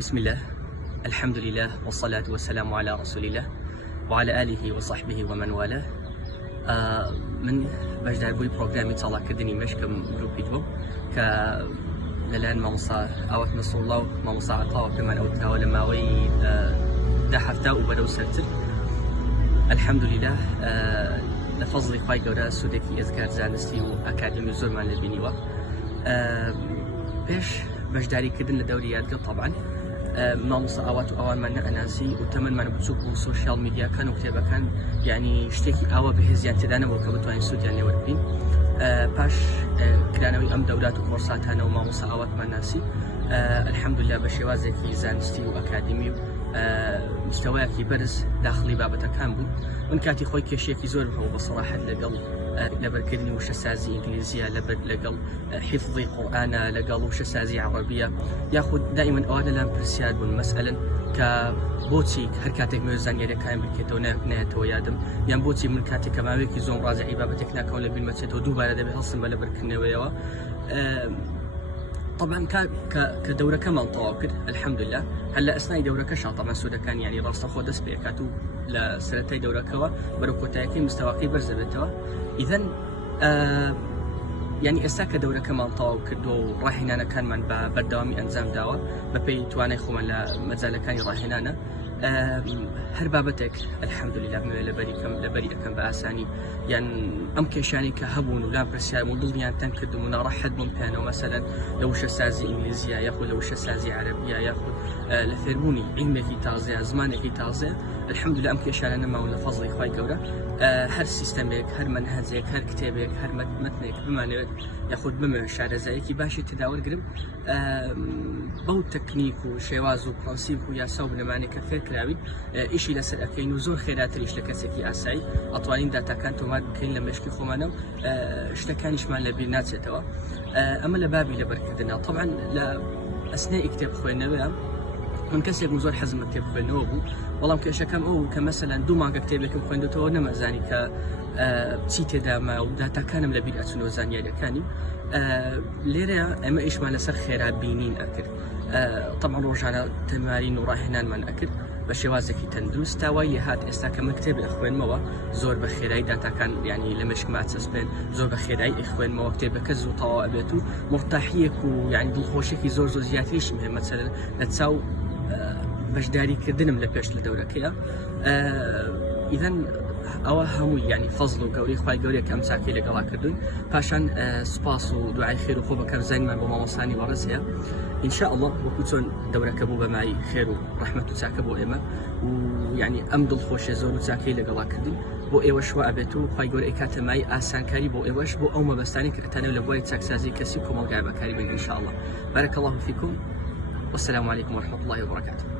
بسم الله، الحمد لله والصلاة والسلام على رسول الله وعلى آله وصحبه ومن والاه. من بجدار بوي بروغرامي تالا كردني مشكم جروبي دو لەلایەن مامۆستا ئاوات نەسڕوڵڵا و مامۆستا عەتاوە پێمان ئەوتراوە لە ماوەی 10 هەفتە و بەرەو سەرتر. الحەمدوللیلە لە فەزڵی خوای گەورە سوودێکی ئێزگار زانستی و ئەکادمی زۆرمان لێبینیوە. پێش بەشداریکردن لە دەوری یادگەر طبعاً مامۆستا ئاوات و ئەوانمان نەئەناسی و تەمەنمان بچووک بوو سۆشیال میدیاکان و کتێبەکان، یعنی شتێکی ئاوا بەهێزیان تێدا نەبوو کە بتوانین سوودیان لێ وەربگرین. پاش کرانەوەی ئەم دەورات و کۆرساتانە و مامۆستا ئاواتمان ناسی، الحەمدوللا بە شێوازێکی زانستی و ئەکادمی و مستەوایەکی بەرز داخلی بابەتەکان بوو. من کاتی خۆی کێشێکی زۆر هەبوو بەسەراحەت لەگەڵ لەبەرکردنی وشەسازی ئینگلیزیە، لەگەڵ حیفظی قورئانە، لەگەڵ وشەسازی عەرەبیە، یاخود دائیمەن ئەوانە لام پرسیار بوون مەسئەلەن کە بۆچی هەر کاتێک مەوێ زانیاریەکان بکرێتەوە نایەتەوە یادم، یان بۆچی من کاتێک کە ماوەیەکی زۆر ڕازعی بابەتێک ناکەون لە بیرمە چێتەوە دووبارە دەبێت هەڵسم بە لەبەرکردنەوەیەوە. طبعا کە دەورەکەمان تەواو کرد الحەمدوللا، هەر لە ئەسنای دەورەکەشا طبعا سوودەکان یعنی ڕاستەخۆ دەست پێ کات و لە سەرەتای دەورەکەوە بەرەو کۆتاییەکەی مستەواکەی بەرز دەبێتەوە. ئیذەن یعنی ئێستا کە دەورەکەمان تەواو کردو و ڕاهێنانەکانمان بە بەردەوامی ئەنجام داوە بەپێی توانای خۆمان لە مەجالەکانی ڕاهێنانە، هەر بابەتێک الحەمدوللیلا لەبەری ئەەکەم بە ئاسانی، یان ئەم کێشانی کە هەبوون و لام پرسیارم و دڵیان تەنگ کردم و ناڕەحەت بووم پێیانەوە، مەسەلەن لە وشەسازی ئینگلیزیە یاخود لە وشەسازی عەرەبیە یاخود لە فێربوونی عیلمێکی تازەیە، زمانێکی تازەیە، الحەمدوللا ئەم کێشانە نەماون لە فەزڵی خوای گەورە. هەر سیستەمێک، هەر مەنهەجێک، هەر کتێبێک، هەر مەتنێک بمانەوێت یاخود بمەوێت شارەزایەکی باشی تێدا وەرگرم، بەو تەکنیک و شێواز و پرەنسیپ و یاسا و بنەمانێک کە فێرکراوی ئیشی لەسەر ئەکەین و زۆر خێراتریش لە کەسێکی ئاسایی ئەتوانین داتاکان تۆمات بکەین لە مێشکی خۆمانە و شتەکانیشمان لەبیر ناچێتەوە. ئەمە لە بابی لەبەرکردنە. طبعا لە ئەسنای کتێب خوێندنەوەیە من کەسێک زۆر حەزم بە کتێب خوێندنەوە بوو، بەڵام کێشەکەم ئەو کە مەسەلەن 2 مانگە کتێبێکم خوێندوتەوە نەمەزانی کە چی تێداما و داتاکانم لەبیر ئەچونەوە زانیاریەکانی. لێرە ئەمە ئیشمان لەسەر خێرابینین ئەکرد. طبعا ڕۆژانە تەمارین و ڕاهێنانمان ئەکرد بە شێوازێکی تەندروست، تاوای لێ هات ئێستا کە من کتێب خوێنمەوە زۆر بە خێرایی داتاکان ینی لە مشکم ئاچەسپێن، زۆر بە خێرایی خوێنمەوە، کتێبەکە زوو تەواو ئەبێت و مرتاحیەک و یعنی دڵخۆشێکی زۆر زیاتریشم هەیە مەسەلەن لە چاو بەشداریکردنم لە پێش لە دەورەکەیە. ئیذەن ئەوە هەمووی یعنی فەزڵ و گەورەی خوای گەورەیە کە ئەم چاکەی لەگەڵا کردوون. پاشان سوپاس و دوعای خێر و خۆ بەکەم زانیمان بۆ مامۆستانی وەڕز هەیە. ئینشاءالله وەکو چۆن دەورەکە بوو بەمای خێر و ڕەحمەت و چاکە بۆ ئێمە و یعنی ئەم دڵخۆشیە زۆر و چاکەی لەگەڵا کردین بۆ ئێوە شوا ئەبێت و خوای گەورە ئەکاتە مای ئاسانکاری بۆ ئێوەش بۆ ئەو مەبەستانی کە ئەتانەوێت لە بواری چاکسازی کەسی کۆمەڵگای بەکاری بێن ئینشاءالله. بارك الله فيكم والسلام عليكم ورحمة الله وبركاته.